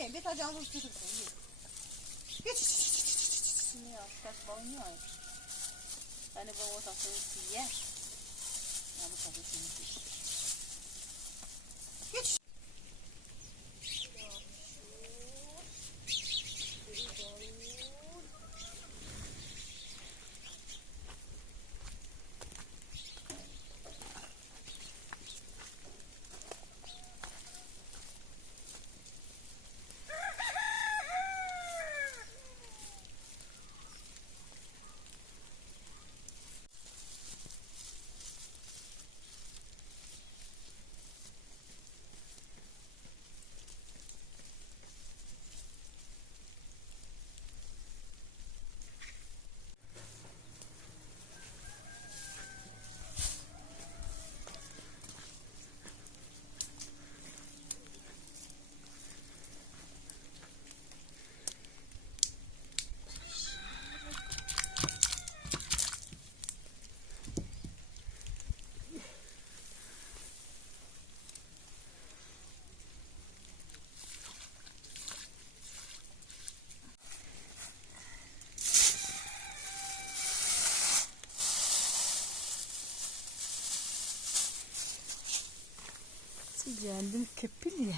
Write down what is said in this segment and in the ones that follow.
别别到江苏去，别去，你要干什么呢？反正我到时候体验，那不可不行。别去。Geldim köpülüye.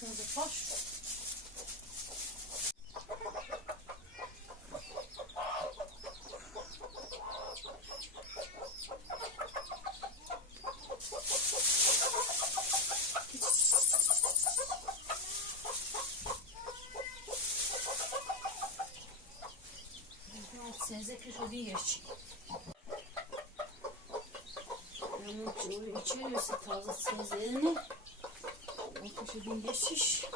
Kırmızı hoş. Size köşede yeşil. Ama içeriyorsa taze sebzelerini o köşede yeşil.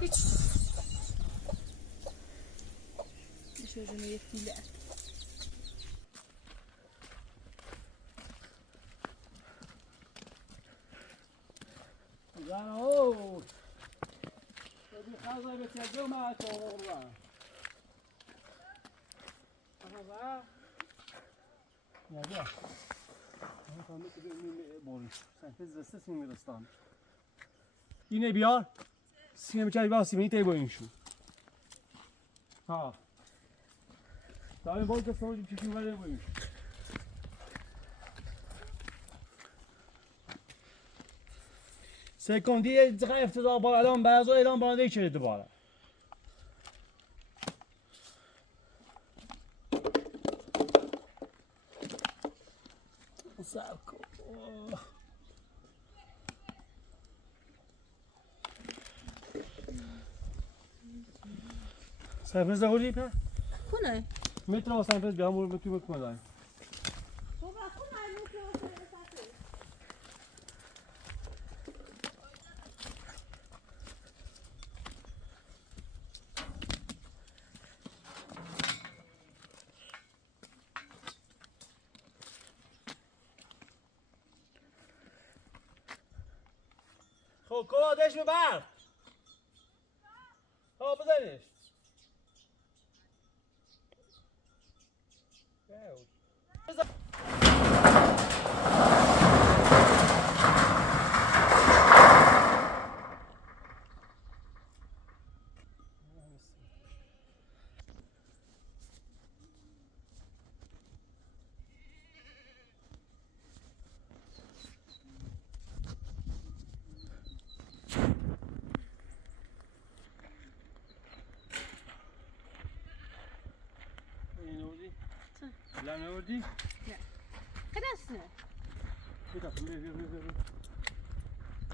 Hiç. Bir sözünü yettiyle. Ya o. Bir kaza bekleyeceğim ama çoğullar. Kaza. Ya gel. Tamam bir boruş. Sen hızlısı sinir ıslan. Yine bir ar. Sinir çay bas yine tey boyun şu. Ha. Daha bol da sonra bir çekim var boyun. سکندی چقدر افتضاح با الان بعضا اعلام برنده شده دوباره سنفز دهوری په خونه متر و سنفز بیام رو متر مکمل بابا خونه متر خب کلادش ببر ها بزنش Lan ne oldu? Kadasını. Bir dakika, bir.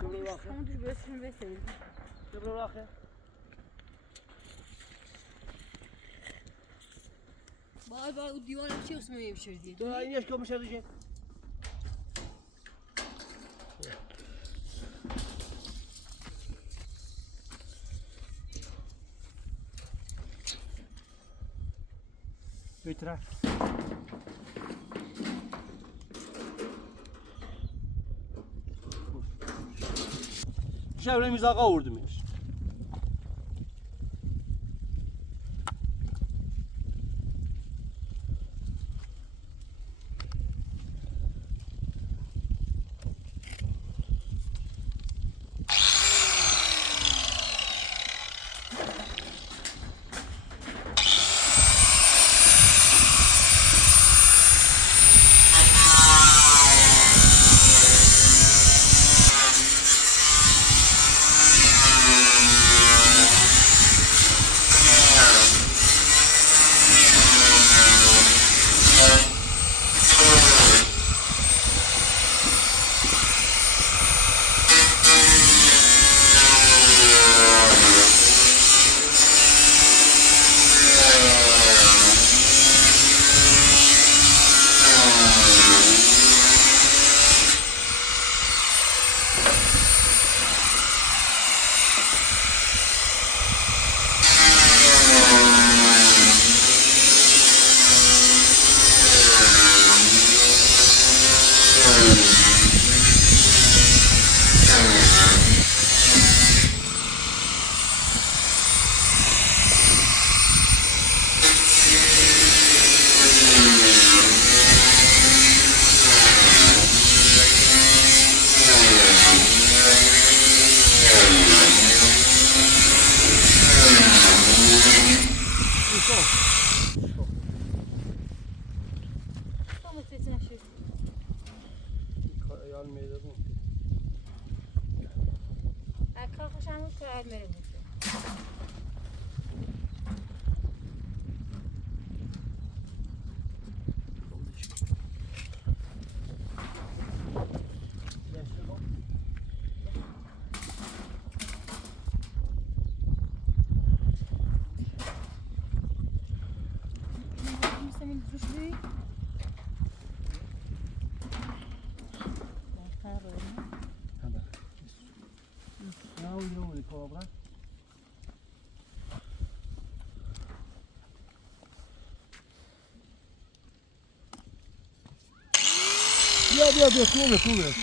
Dur bakayım. Dur göğsünü versene. Dur bakayım. Bari o divana bir şey olsun öyle bir şey diye. Dur aynı yaş kalmış arayacağım. Götür. Çevremiz ağa vurdum iş. الميدان اکا خوشم بود که میره بود بیا خوبه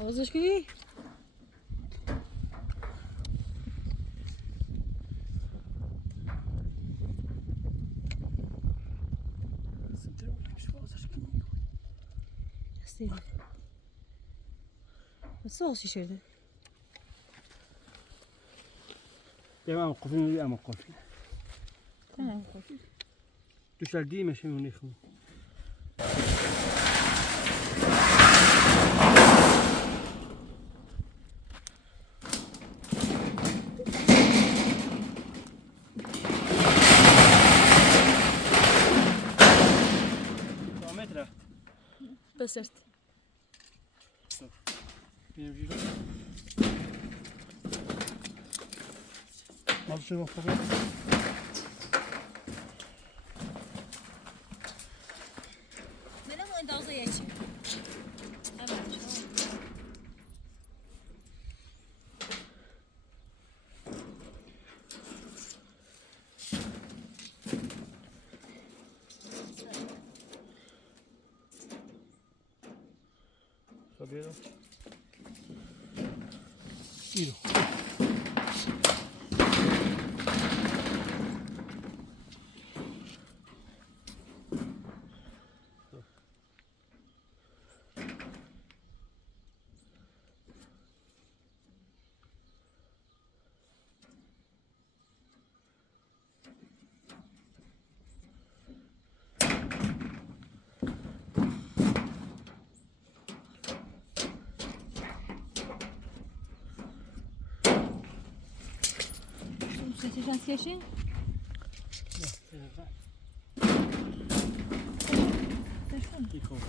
آوازش کنی؟ Stevie. Wat zoals je shirt? تمام قفل أما قفل تمام. دوشال دي ماشي من يخو متر بسرت. ما شو فقط منم اندازه یکی. Sabieron? Tiro. Chcecie raz jesień? I koła.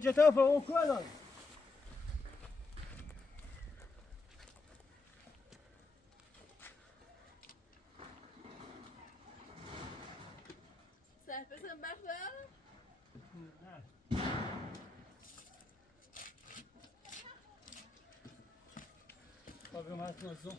چه طرفه اون کوه داره Səhvəsən bax bax. Bakın hayatım olsun.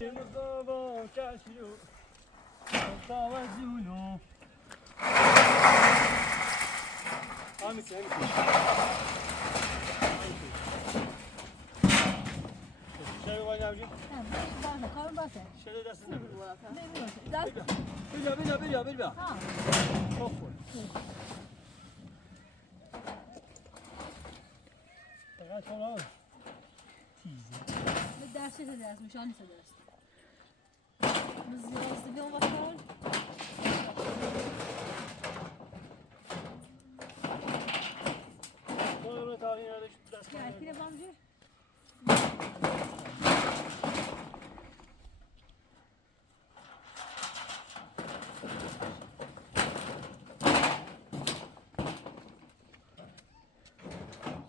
Mustafa Kaşiyo, Mustafa Zulu. Hangisi? Şey var ya. Kavun basın. Şöyle desin. Bir. Ha. Çok var. Evet, sonra. Bir dersi de ders, müşanisi ders. Biz yazdık başlar. Sonra tarihin yerde şu ders var. Gel, kire bamcı.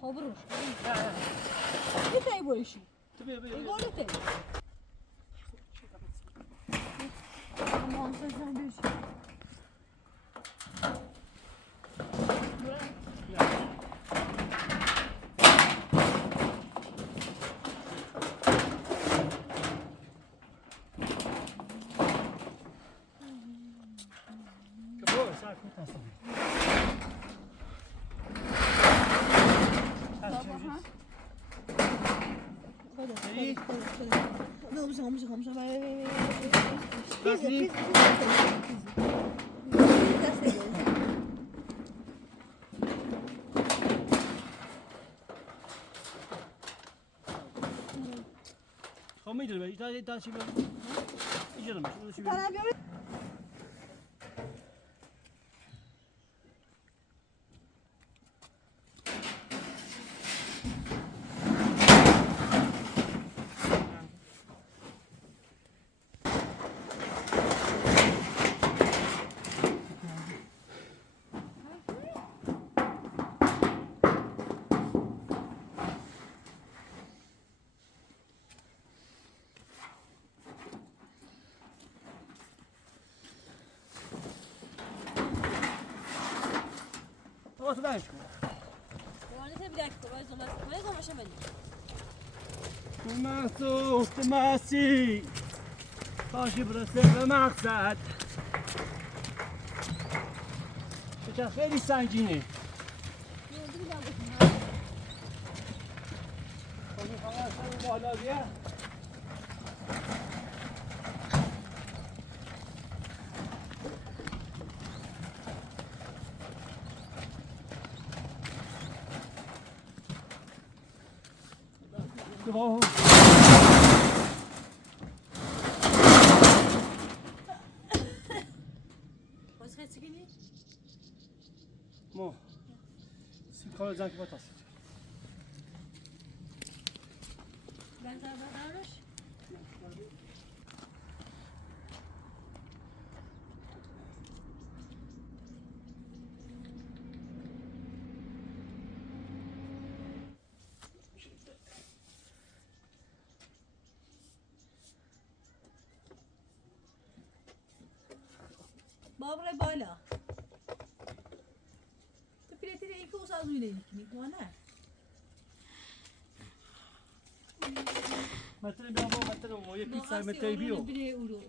Habrur. Bir tane bu işi. Tabii. İgorlu tane. Aman sen bir şey. Kapı, saat kurtarsın. Kom iedere week, daar zien we. Iedere week. Wat ben je? Bir dakika, ben konuşamadım. Tomato, tomasi. Taşı burası maksat. Çeçen خیلی سنگینه. خیلی خواهد بالا بیا. Bravo. Was redest du nicht? Mo. Sim kala zanki batas. Ben sana davranış. Babra bala. Tu piletire iki usaz mıydı ilkini? Bu ne? Metre bir ama metre o. Ye pizza metre bir o. Bir euro.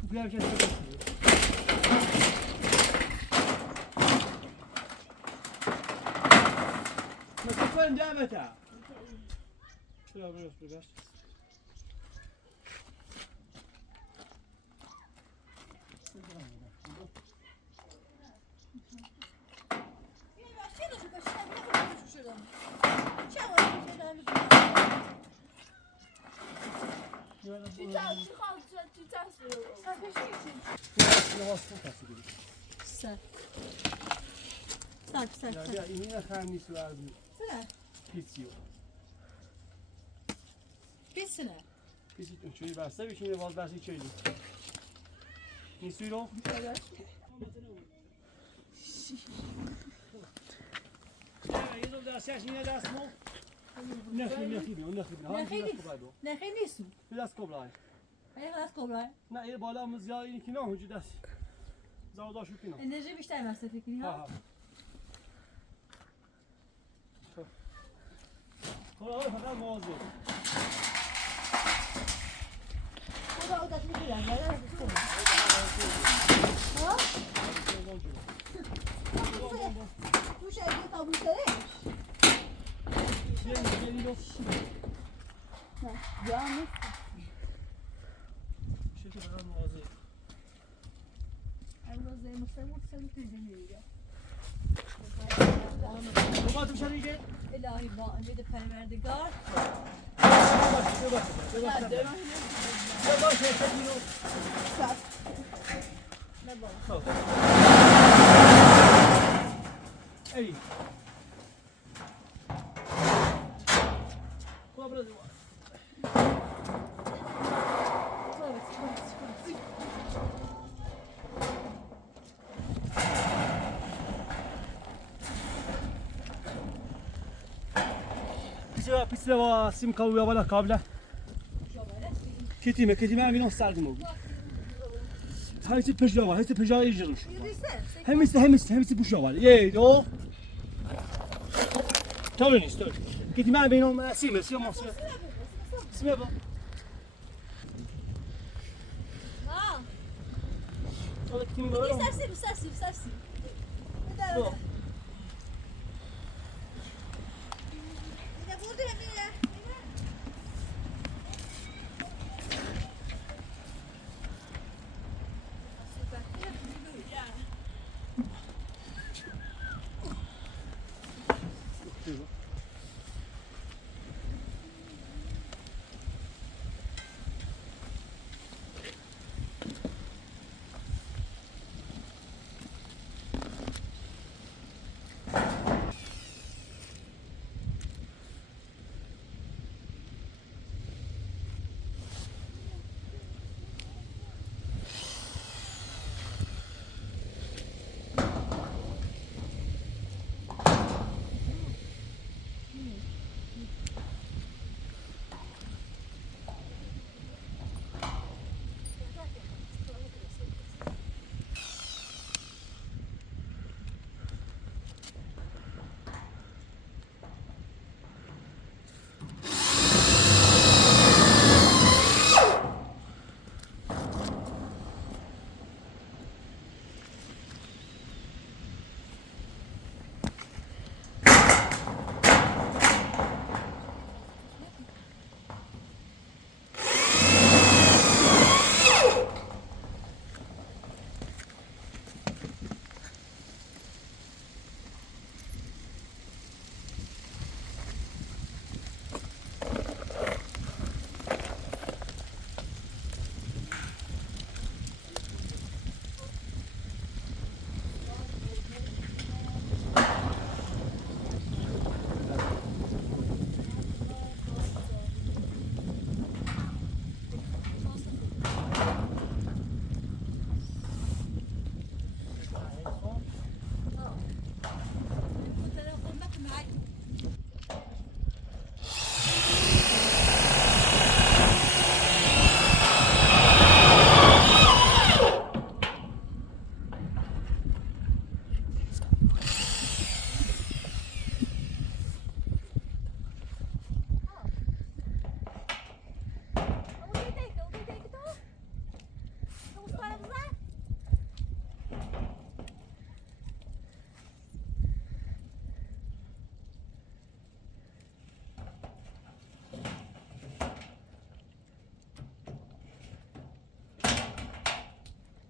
Kupya bir şey söylüyor. Metre koyun devam et ha. Biraz. Sar. Sar, sar, sar. Ya yine khamisu lazım. Sar. Pisiyor. Pisine. Pisi çünkü basta bir şimdi vaz basta içelim. Ne suylo? Evet. Ya yedo da ses yine de asmo. Ne خیلی نیست. Biraz koblay. Hayır, az kobra. Ne iyi balamız ya ilki ne hocu ders. Zavda şu kino. Enerji بیشتر مصرف کنی Ha ها. ha. Kola fakat muazzam. خدا عادت میگیرن. ها؟ تو شاید قبول کنی؟ نه. یا نیست. Şekil fakat muazzam. امروزه مستمر سوی تجمیه. Baba tu şarige. الهی با امید پروردگار. Yavaş çekino. نه بابا. Ey. Kola biraz. Pisi var, sim kavuya bana kabla. Ketime amino sardım oldu. Hepsi pejda var, hepsi pejda yiyeceğim şu. Hepsi pejda var. Ye, o. Tamam işte. Ketime amino sim masa. Sim bu. ها. Sonra ketime böyle. سرسی. Bu. Ne vurdu ya?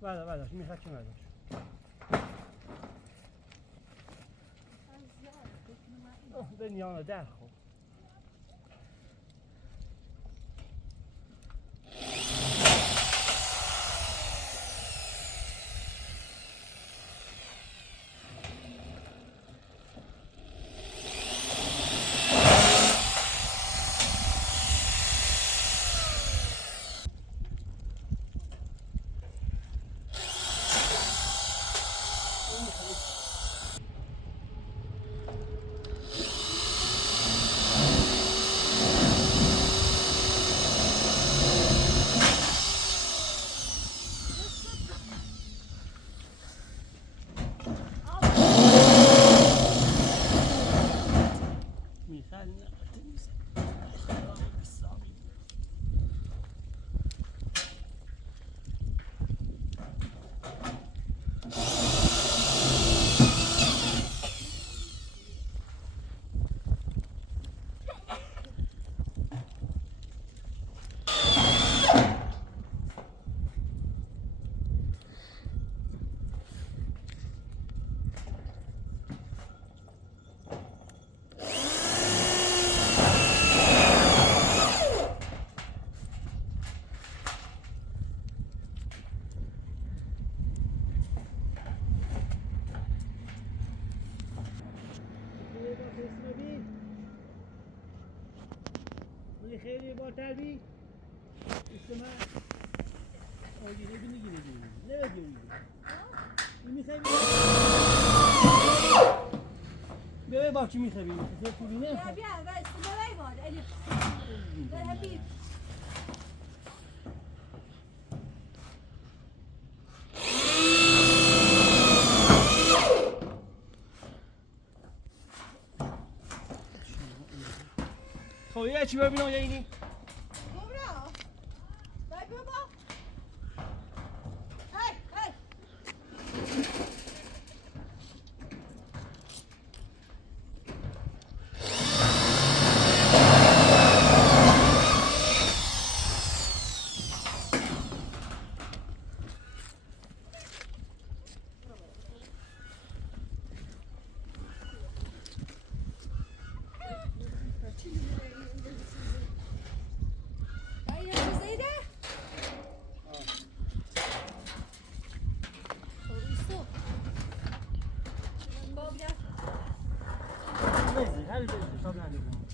Vada, mi faccio vado. Oh, veniamo da. تربی اسمع آجی نبینی گیری نه بگیری این میخوای بیا با چی میخوای میخوای تو بینه بیا بس ما باید علی ده حبیب خب یه چی ببینم یه اینی ببرا دای بابا هی هی هر چیزی شاد ندیدم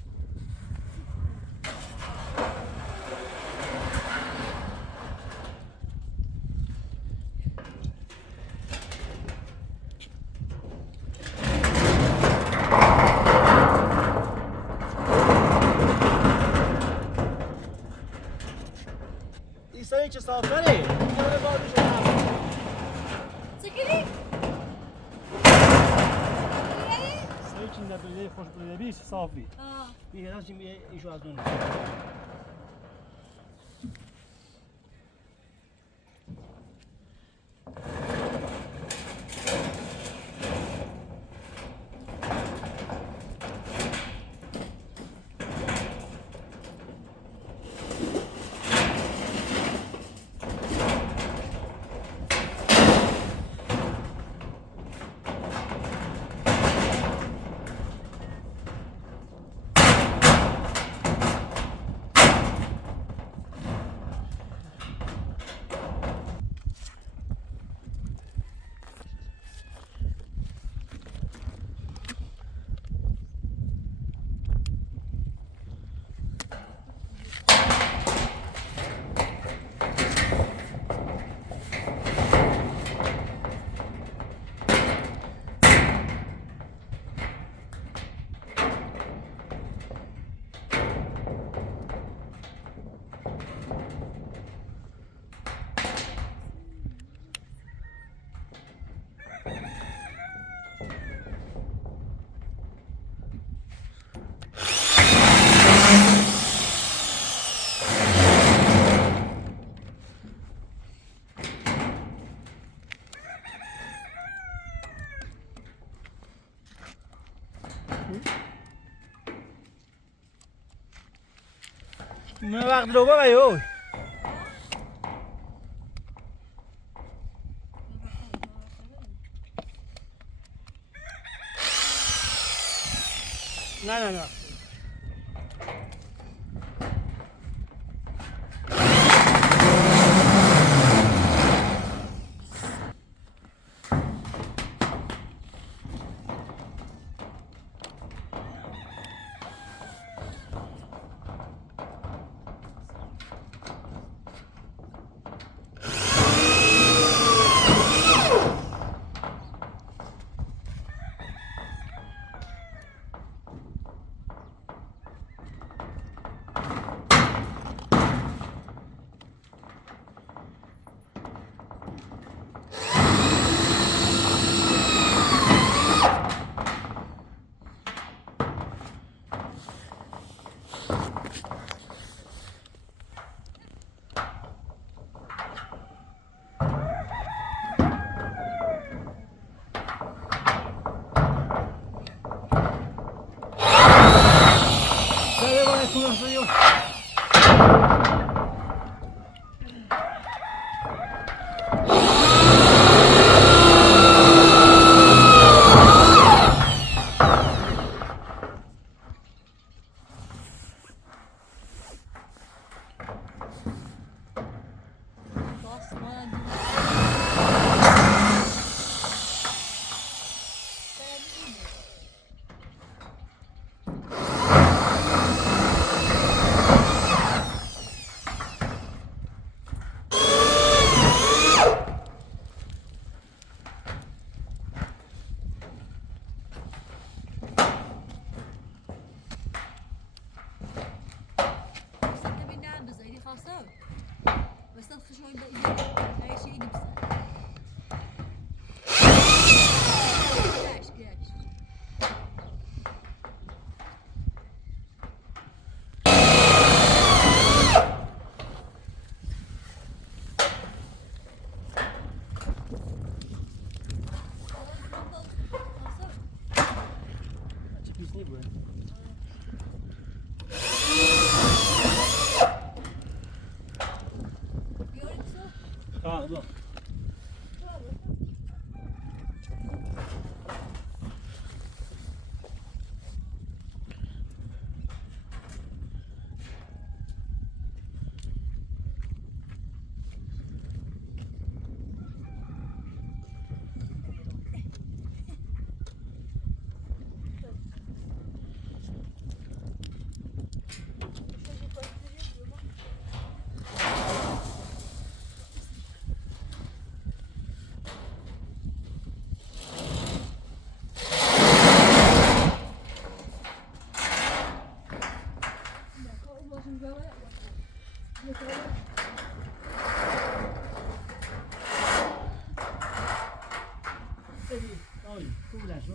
این چه صافره اینجا بازش سکری سری چی نبیده خوش بوده بیش صافی آه این هرچی چی میگه ایشو از اون من وقت رو بگیو نه Yoksa şöyle her şeyi dipsen. Geç. Açık ne bu? Ha, bak. Ôi, không là số.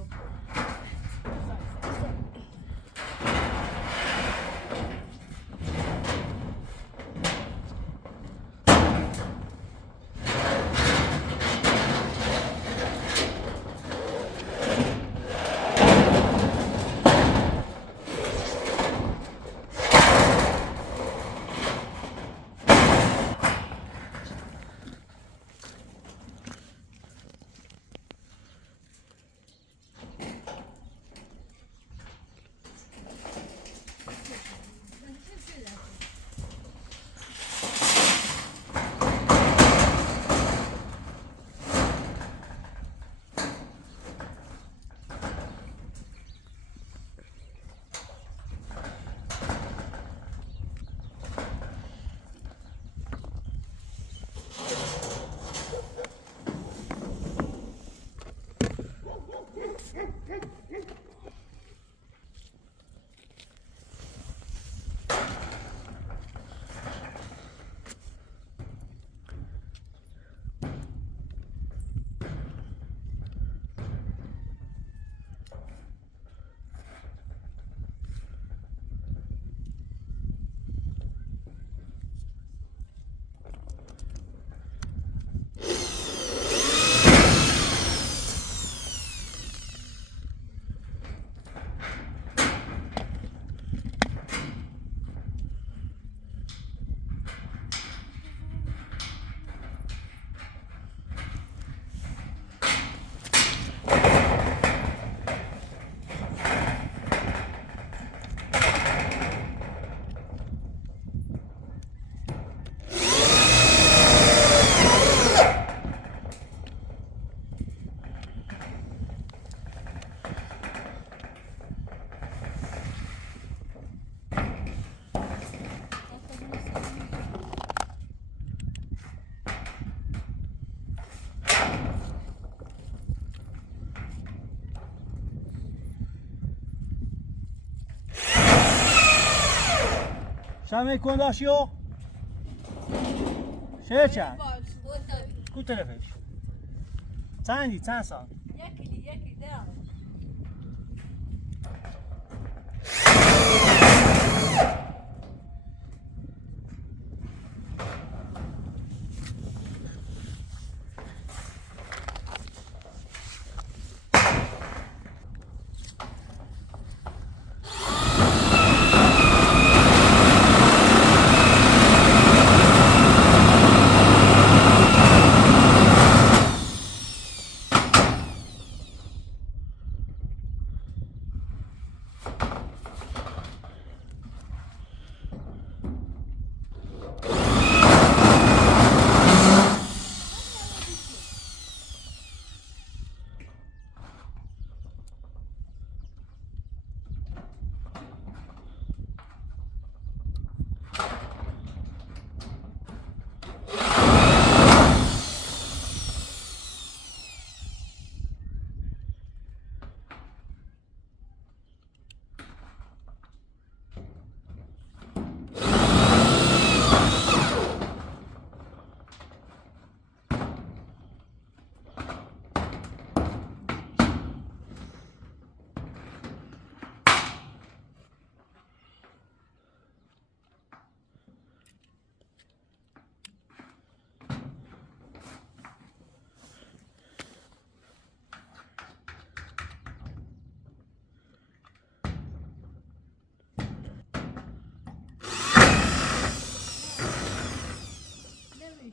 Şamil kondaşıyor. Şerçen. Ku tarafı. Sen san. Yekili devam.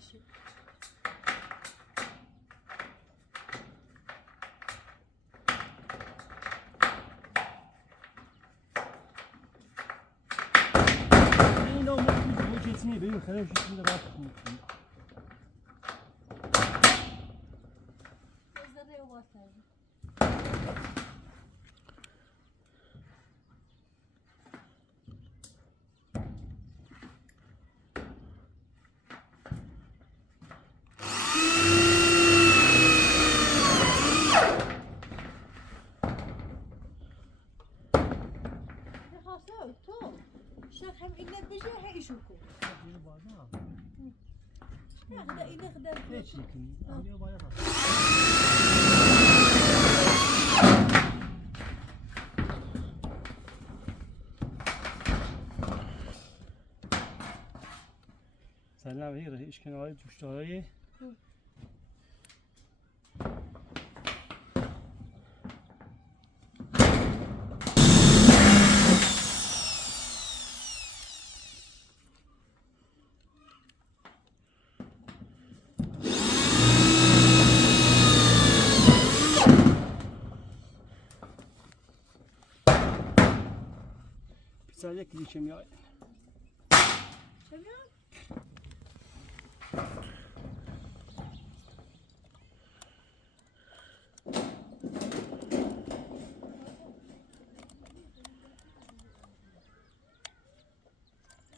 میشه. اینا ما چیزی نبیم خیلی چیزی نباید کنیم. بذاره و واسه. تو شاید هم اینه بشه هیچو کن. نه خدا اینه خدا. چی کنی؟ آیا باید سلام هی رهیش کنار جوشتارای پیتزا یک کلیچه میاد. چه میاد؟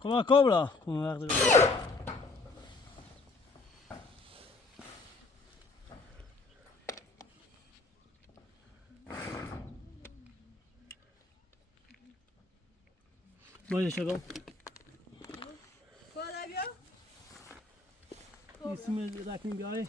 Come cobra, come guarda. Vai chegou. Bora bia. İsmi daqui biay.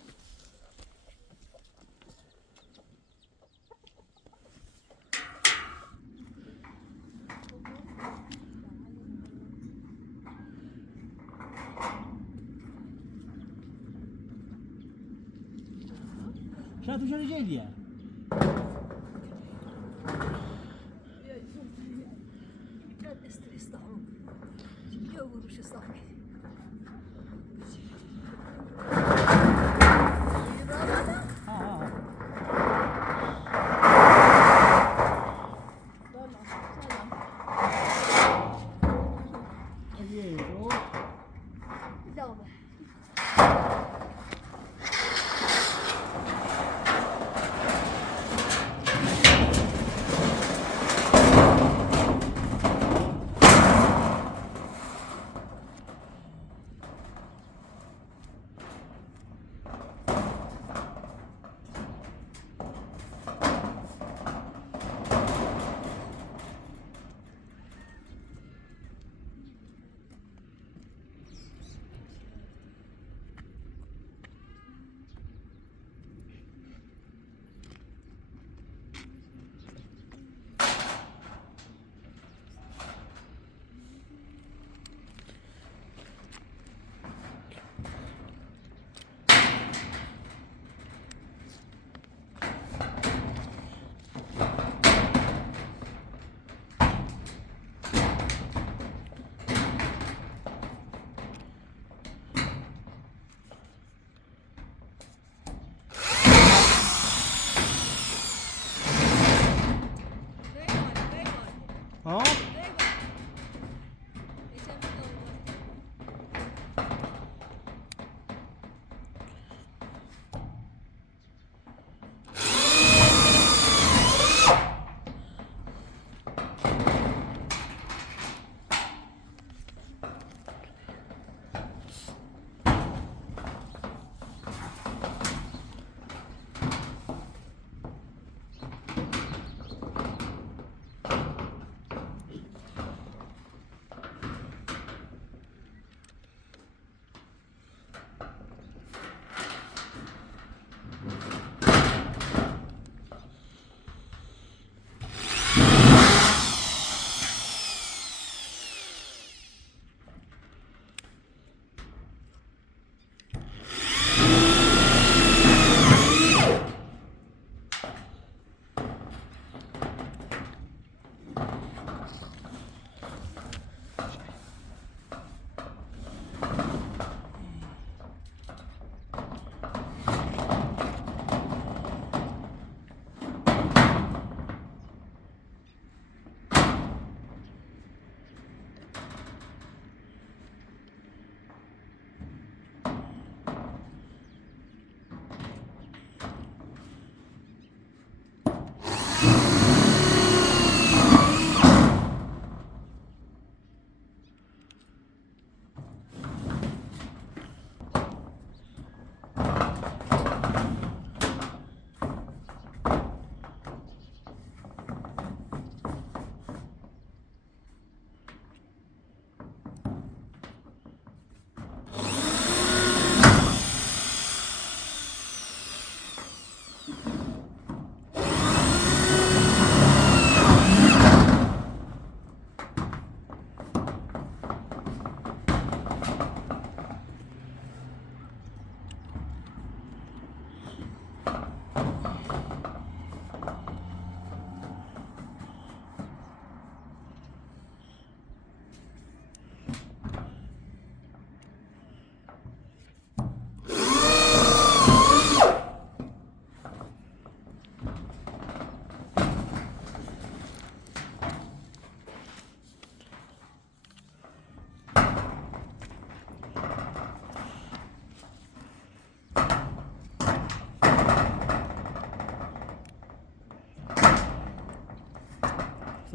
شاید تو چه جدیه؟ استرس دارم. بیا وروش سامی.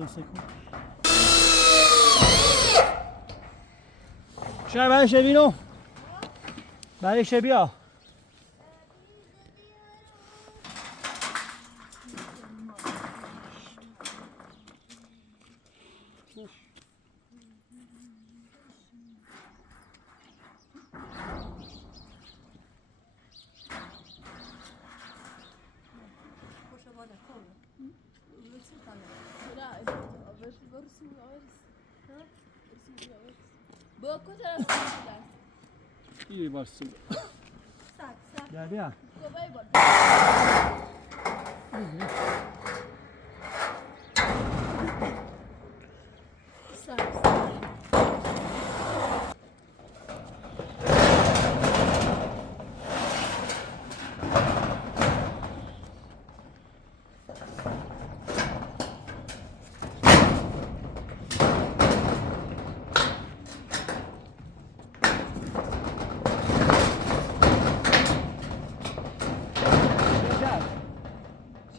توصیه کن برای شبینو برای شبیا iyi başsın. Gel ya.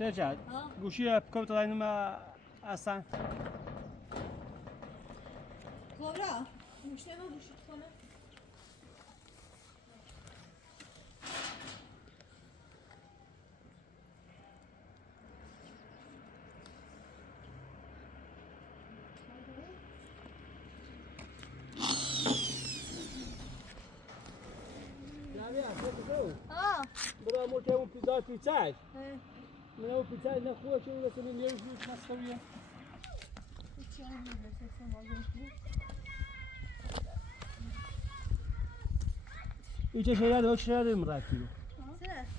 شجاع گوشی کم تا اینو ما اصلا کورا مشتبه گوشیت کنه برای موقع اون پیزا پیچش من اون پیچش نخواه شده واسه من یه روز مستویه این چه شرایط و شرایط مرتبی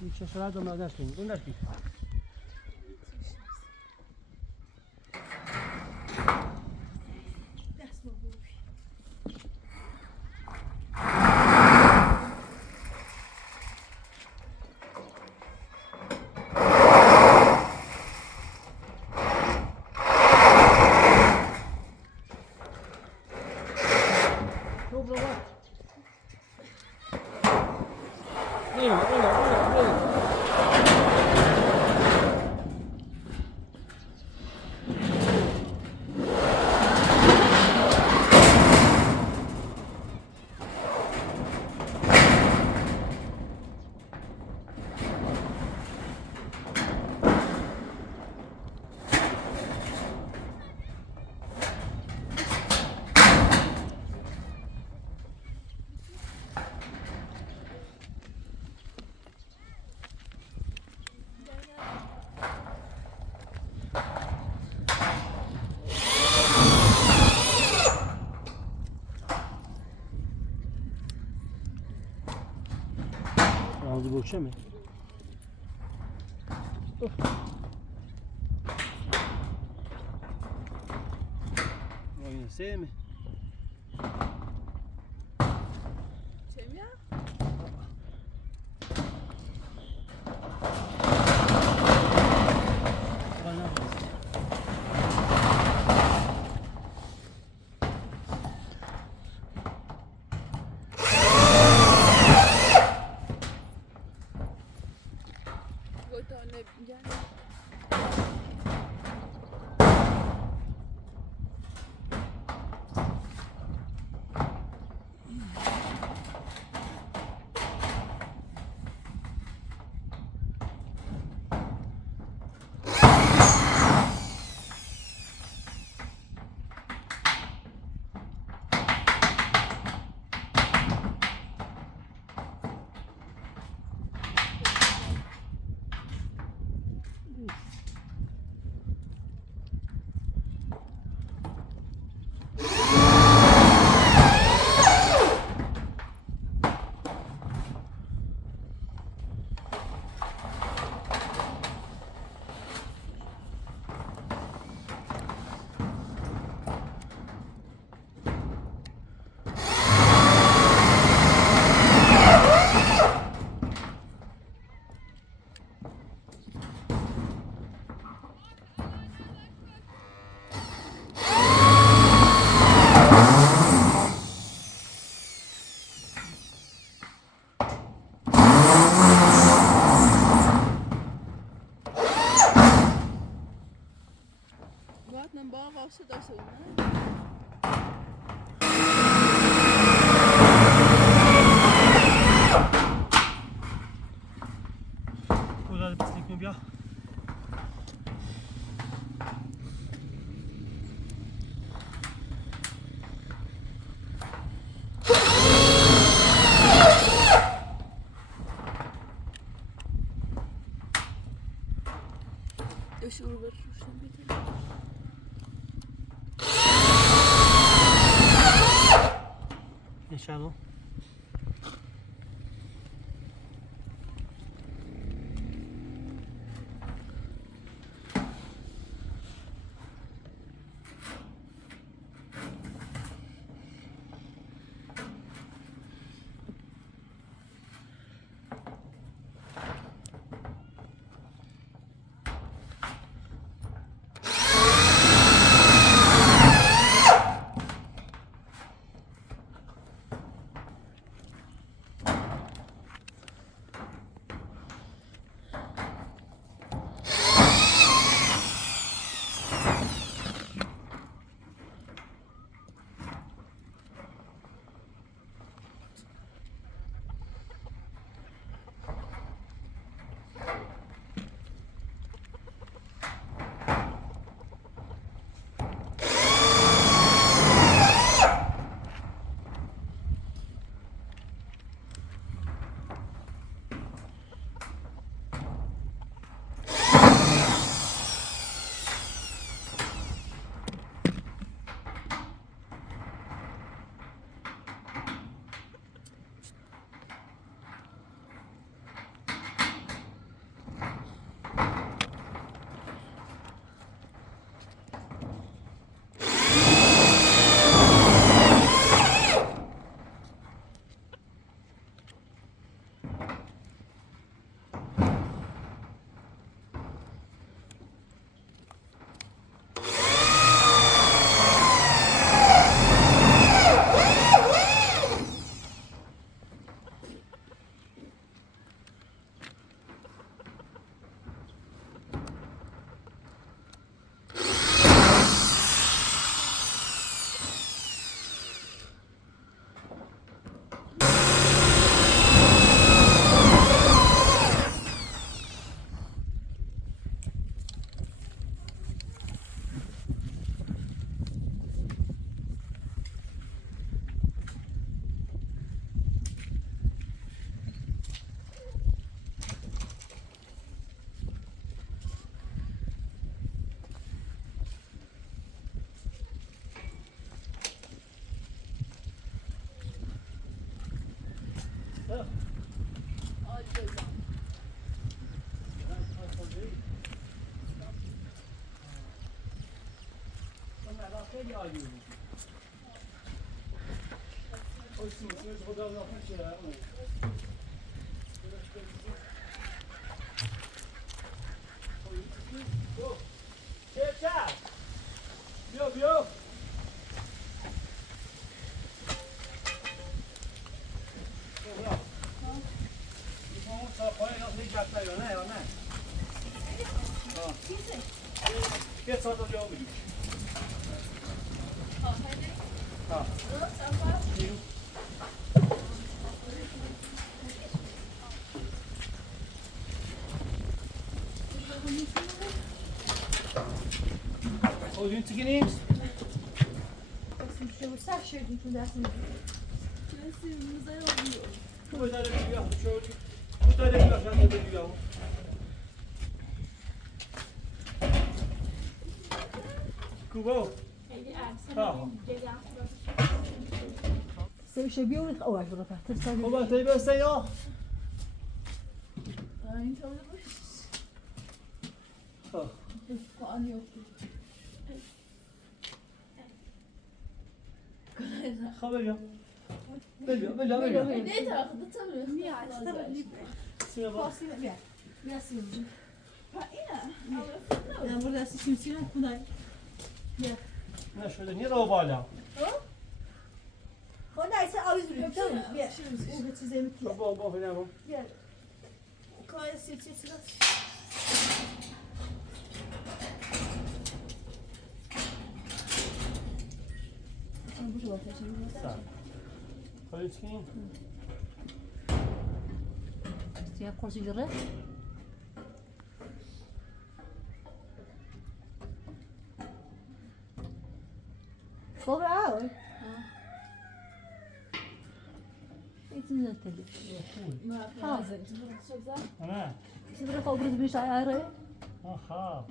این چه شرایط ما داشتیم اون داشتیم Ağzı boşa mı? Oyun sevmi? Sevmiyor? صدای سویمه کلاه پلاستیک کن بیا. شروع بر روشن بیده نشانو خیلی عالی بود. اوه خدا ناخن چرا؟ بیا بیا. Get sort of your video. Hold you to get in. Bu da bir yağ, çocuk. Bu da bir yağ, sen de bir yağ. Kubo. سويش بيوت أول غرفة ترسل. Kubo, teybe sen ya. این طور باش آن yok خبر ya. Böyle. ne tarafı da tabii mi ya Sine bak. ياسين. ina أنا مرة أسيب سينا كناي. Ne şöyle niye o bala? كناي سأعوز بيوت. بيا. وبتشي زي مثلي. Baba falan bu. بيا. كناي سيب سينا. Bu şu bakıyor şimdi. Sen. Koyuyorsun. Siyah kursuları. Baba abi. İçin öteli. Hazır. Çok güzel. Ana. Şimdi bırak o bir şey ayarı. Aha.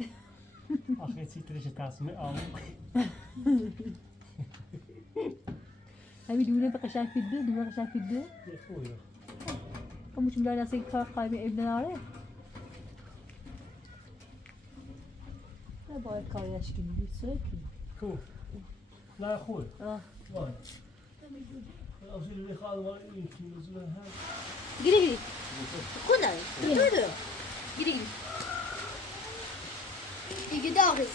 Akı titreci tasmi al. Abi düğüne bakacak fiddi, düğüne bakacak fiddi. Yapıyor. Kamu şimdi hala sen kaybı evden araya. Ne bağır kavyaş gibi bir söyleyeyim. Cool. لا خوي Ah. والله اصير اللي خالد يمكن نزلها هاي Giri giri. Kunay. Dur. Giri giri. İyi dağız.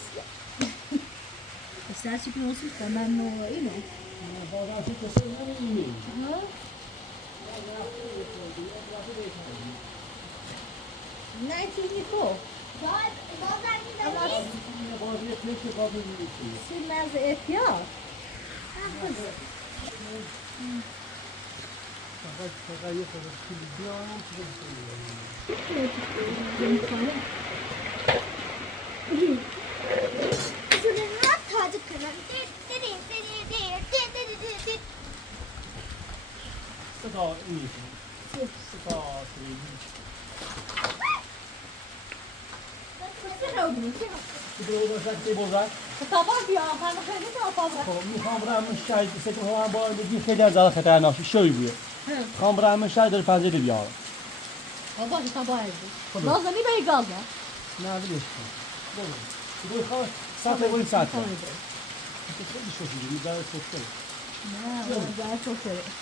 Sen sürpriz olsun ben iyi mi? بعض عشان تصير هاي يمين Ha? Ne içini ko? بعض يتلك بعض يمين Sürmez et ya. فقط تغير كل يوم صدا إيه صدا Tamam ya, ben de ne yapalım? میخوام برم شاید سه تا هم بار بدی خیلی از حال خطرناک شوی بیه میخوام برم شاید در پنجره بیارم Baba sabah evde. Nazlı ne bey kaldı? نه ولش کن برو خواهد ساعت بریم ساعت Tamam. خیلی شوخی بیدی در سکته Ne, ben çok severim.